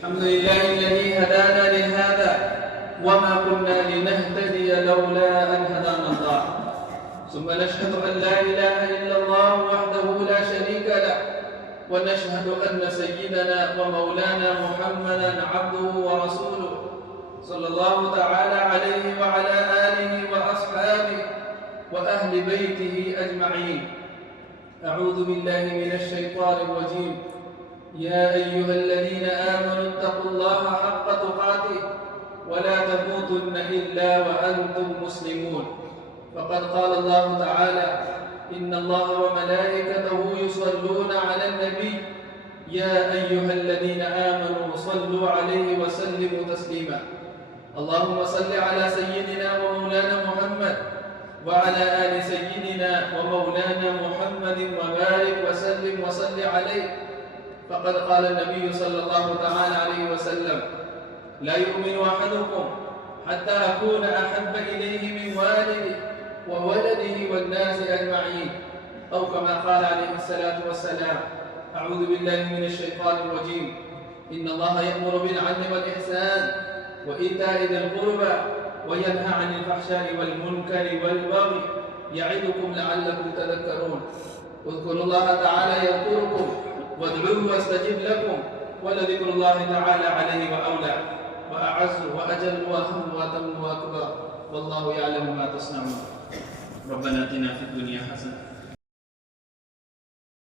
الحمد لله الذي هدانا لهذا وما كنا لنهتدي لولا أن هدانا الله، ثم نشهد أن لا إله إلا الله وحده لا شريك له، ونشهد أن سيدنا ومولانا محمدا عبده ورسوله صلى الله تعالى عليه وعلى آله وأصحابه وأهل بيته أجمعين. أعوذ بالله من الشيطان الرجيم. يا أيها الذين آمنوا اتقوا الله حق تقاته ولا تموتن إلا وأنتم مسلمون، فقد قال الله تعالى: إن الله وملائكته يصلون على النبي يا أيها الذين آمنوا صلوا عليه وسلموا تسليما. اللهم صل على سيدنا ومولانا محمد وعلى آل سيدنا ومولانا محمد وبارك وسلم وصل عليه، فقد قال النبي صلى الله تعالى عليه وسلم: لا يؤمن أحدكم حتى أكون أحب إليه من والده وولده والناس أجمعين، أو كما قال عليه الصلاة والسلام. أعوذ بالله من الشيطان الرجيم. إن الله يأمر بالعدل والإحسان وإيتاء ذي القربى وينهى عن الفحشاء والمنكر والبغي يعظكم لعلكم تذكرون. اذكروا الله تعالى يذكركم وادعوه واستجب لكم، ولذكر الله تعالى عليه وأولى وأعز وأجل وأهم وأتم وأكبر، والله يعلم ما تصنعون. ربنا آتنا في الدنيا حسنة